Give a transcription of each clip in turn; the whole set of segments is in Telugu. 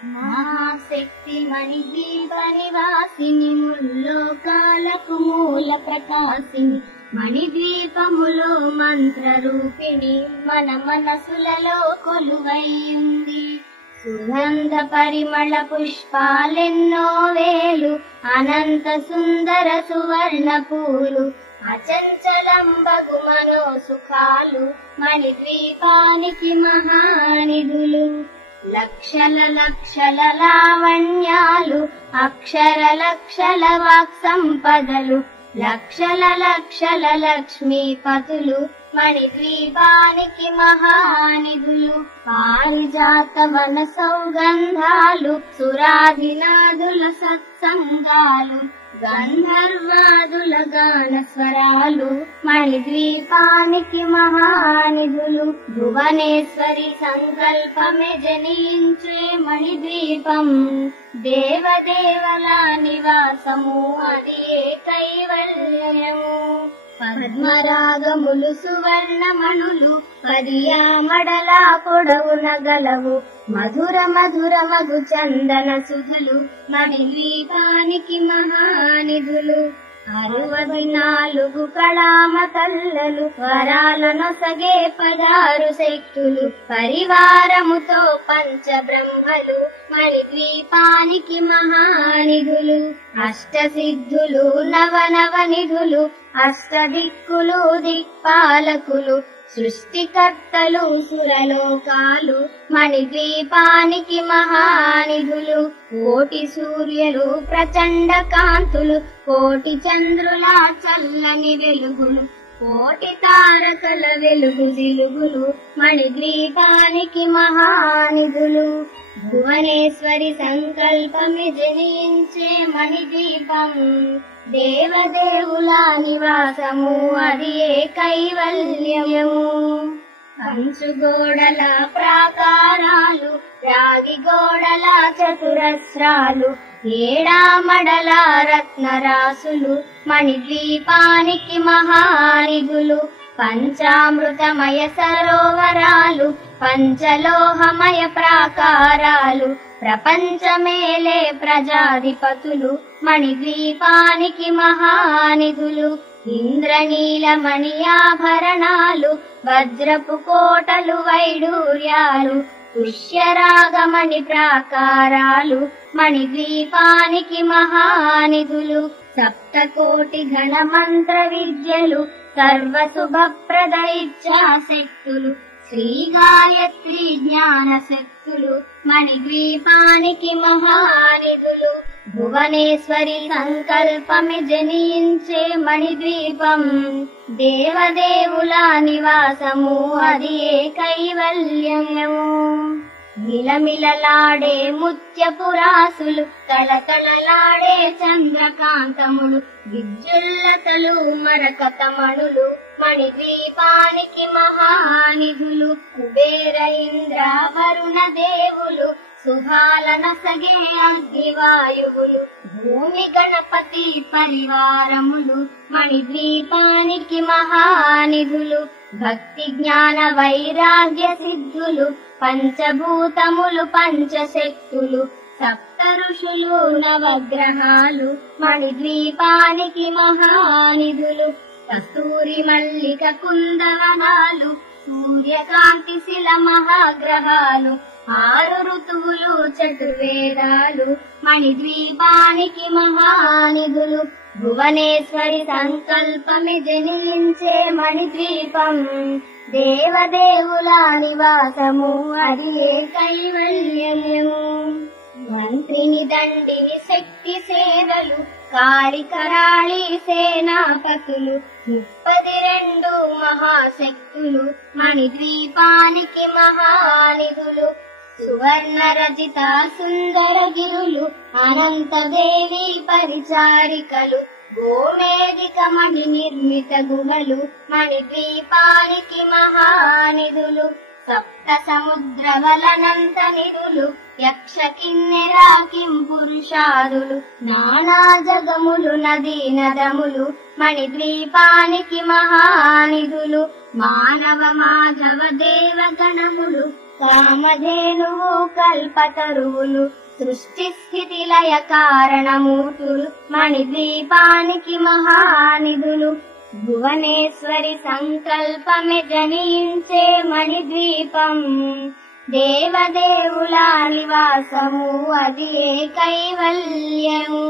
మహాశక్తి మణిద్వీప నివాసిని, ముల్లోకాలకు మూల ప్రకాశిని, మణిద్వీపములో మంత్ర రూపిణి, మన మనసులలో కొలువైంది. సుగంధ పరిమళ పుష్పాలెన్నో వేలు, అనంత సుందర సువర్ణ పూలు, అచంచలంబగు మనో సుఖాలు, మణిద్వీపానికి మహానిధులు. లక్షల లక్షల లావణ్యాలు, అక్షర లక్షల వాక్ సంపదలు, లక్షల లక్షల లక్ష్మీపతులు, మణిద్వీపానికి మహానిధులు. పారిజాత వన సౌగంధాలు, సురాధినాదుల సత్సంగాలు, గంధర్వాదుల గాన స్వరాలు, మణిద్వీపానికి మహానిధులు. భువనేశ్వరి సంకల్పమే జనించే మణిద్వీపం, దేవదేవల నివాసము, అది కైవల్యము. పద్మరాగములు సువర్ణమణులు, పదియామడల పొడవున గలవు, మధుర మధుర మధు చందన సుధలు, మణిద్వీపానికి మహానిధులు. 64 కళామ తల్లలు, వరాలనొసగే 16 శక్తులు, పరివారముతో పంచబ్రహ్మలు, మణిద్వీపానికి మహానిధులు. అష్టసిద్ధులు నవనవనిధులు, అష్టదిక్కులు దిక్పాలకులు, సృష్టికర్తలు సురలోకాలు, మణిద్వీపానికి మహానిధులు. కోటి సూర్యులు ప్రచండ కాంతులు, కోటి చంద్రుల చల్లని వెలుగులు, కోటి తారకల వెలుగు జిలుగులు, మణిద్వీపానికి మహానిధులు. భువనేశ్వరి సంకల్పమి జనించే మణిద్వీపం, దేవదేవుల నివాసము, అది కైవల్యము. కంచుగోడల ప్రాకారాలు, రాగి గోడల చతురస్రాలు, ఏడామడల రత్నరాసులు, మణిద్వీపానికి మహానిధులు. పంచామృతమయ సరోవరాలు, పంచలోహమయ ప్రాకారాలు, ప్రపంచమేలే ప్రజాధిపతులు, మణిద్వీపానికి మహానిధులు. ఇంద్రనీలమణి ఆభరణాలు, వజ్రపు కోటలు వైడూర్యాలు, పుష్యరాగమణి ప్రాకారాలు, మణిద్వీపానికి మహానిధులు. సప్తకోటి గణ మంత్ర విద్యలు, సర్వశుభప్రద ఇచ్ఛాశక్తులు, శ్రీ గాయత్రి జ్ఞాన శక్తులు, మణిద్వీపానికి మహానిధులు. భువనేశ్వరి సంకల్పమి జనించే మణిద్వీపం, దేవదేవుల నివాసము, అది కైవల్యము. మిలమిలలాడే ముత్యపురాసులు, తలతలలాడే చంద్రకాంతములు, విద్యుల్లతలు మరకతమణులు, మణిద్వీపానికి మహానిధులు. కుబేర ఇంద్ర వరుణ దేవులు, శుభాలనసగే అగ్నివాయువులు, భూమి గణపతి పరివారములు, మణిద్వీపానికి మహానిధులు. భక్తి జ్ఞాన వైరాగ్య సిద్ధులు, పంచభూతములు పంచశక్తులు, సప్త ఋషులు నవగ్రహాలు, మణిద్వీపానికి మహానిధులు. కస్తూరి మల్లిక కుందవనాలు, సూర్యకాంతి శిల మహాగ్రహాలు, 6 ఋతువులు చతుర్వేదాలు, మణిద్వీపానికి మహానిధులు. భువనేశ్వరి సంకల్పమి జనించే మణిద్వీపం, దేవదేవుల నివాసము, అది కైవల్యము. మంత్రిని దండిని శక్తి సేవలు, కాళికరాళి సేనాపతులు, 32 మహాశక్తులు, మణిద్వీపానికి మహానిధులు. సువర్ణ రచిత సుందర గిరులు, అనంతదేవి పరిచారికలు, గోమేధిక మణి నిర్మిత గుహలు, మణిద్వీపానికి మహానిధులు. సప్త సముద్ర వలనంత నిధులు, యక్ష కిన్నెర కిం పురుషాదులు, నానా జగములు నదీ నదములు, మణిద్వీపానికి మహానిధులు. మానవ మాధవ దేవగణములు, కామధేనువు కల్పతరువులు సృష్టి స్థితి లయ కారణమూర్తులు మణిద్వీపానికి మహానిధులు భువనేశ్వరి సంకల్పమే జనించే మణిద్వీపం దేవదేవుల నివాసము అది కైవల్యము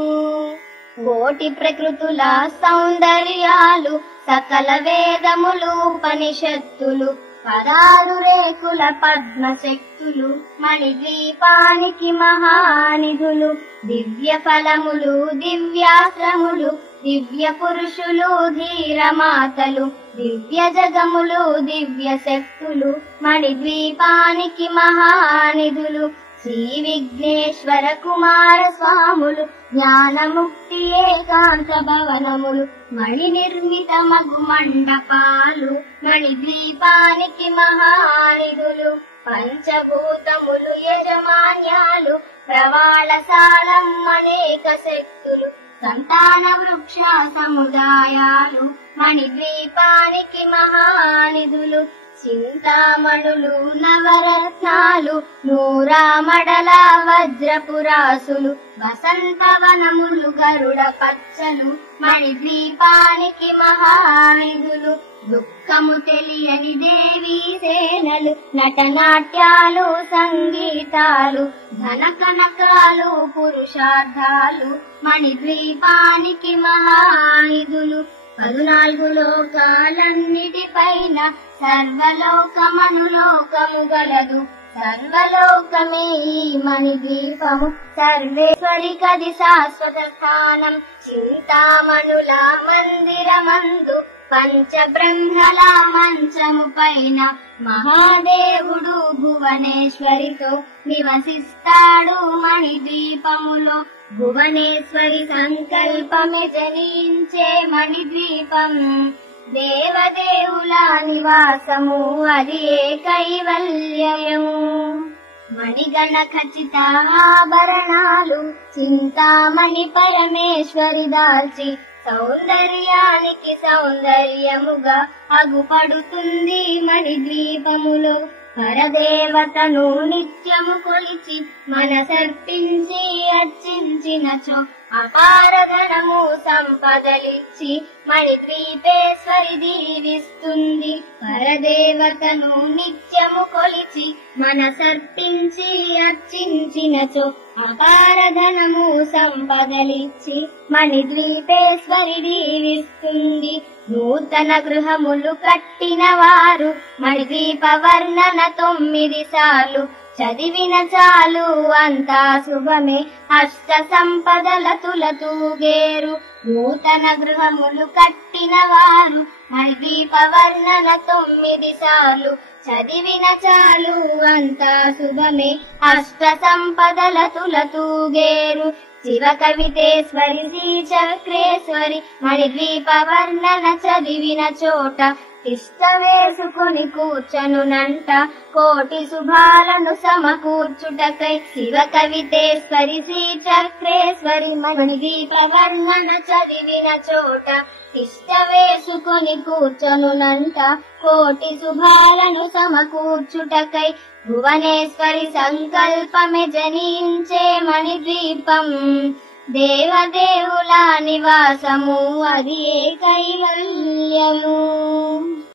కోటి ప్రకృతుల సౌందర్యాలు సకల వేదములు ఉపనిషత్తులు పదారు రేకుల పద్మశక్తులు మణిద్వీపానికి మహానిధులు దివ్య ఫలములు దివ్యాశ్రములు దివ్య పురుషులు ధీరమాతలు దివ్య జగములు దివ్య శక్తులు మణిద్వీపానికి మహానిధులు శ్రీ విఘ్నేశ్వర కుమార స్వాములు జ్ఞానముక్తి ఏకాంత భవనములు మణి నిర్మిత మగు మండపాలు మణిద్వీపానికి మహానిధులు పంచభూతములు యజమాన్యాలు ప్రవాళశాలం అనేక శక్తులు సంతాన వృక్ష సముదాయాలు మణిద్వీపానికి మహానిధులు చింతామణులు నవరత్నాలు నూరామడల వజ్రపురాసులు వసంతవనములు గరుడ పచ్చలు మణిద్వీపానికి మహానిధులు దుఃఖము తెలియని దేవీ సేనలు నటనాట్యాలు సంగీతాలు ధన కనకాలు పురుషార్థాలు మణిద్వీపానికి మహానిధులు 14 లోకాలన్నిటిపైన సర్వలోకమనులోకము గలదు సర్వలోకమే ఈ మణిద్వీపము సర్వేశ్వరి కది శాశ్వత స్థానం చింతామణుల మందిరమందు పంచబ్రహ్మల మంచము పైన మహాదేవుడు భువనేశ్వరితో నివసిస్తాడు మణిద్వీపములో భువనేశ్వరి సంకల్పమే జనించే మణిద్వీపం దేవదేవుల నివాసము అది కైవల్యము మణిగణ ఖచ్చిత ఆభరణాలు చింతామణి పరమేశ్వరి దాల్చి సౌందర్యానికి సౌందర్యముగా అగుపడుతుంది మణిద్వీపములో పరదేవతను నిత్యము కొలిచి మనసర్పించి అర్చించినచో అపారధనము సంపదలిచ్చి మణిద్వీపేశ్వరి దీవిస్తుంది పరదేవతను నిత్యము కొలిచి మనసర్పించి అర్చించినచో అపారధనము సంపదలిచ్చి మణిద్వీపేశ్వరి దీవిస్తుంది నూతన గృహములు కట్టిన వారు మణిద్వీప వర్ణన 9 సార్లు చదివిన చాలు అంతా శుభమే అష్ట సంపదల తులతూగేరు నూతన గృహములు కట్టిన వారు మణిద్వీప వర్ణన 9 సార్లు చదివిన చాలు అంతా శుభమే అష్ట సంపదల తులతూగేరు శివ కవితేశ్వరి శ్రీ చక్రేశ్వరి మణిద్వీప వర్ణన చదివిన చోట తిష్ట వేసుకుని కూర్చనునంట కోటి శుభాలను సమకూర్చుటకై శివ కవితేశ్వరి శ్రీ చక్రేశ్వరి మణిద్వీప వర్ణన చదివిన చోట తిష్ట వేసుకుని కూర్చనునంట కోటి శుభాలను సమకూర్చుటకై భువనేశ్వరి సంకల్పమే జనించే మణిద్వీపం దేవదేవుల నివాసము అది కైవల్యము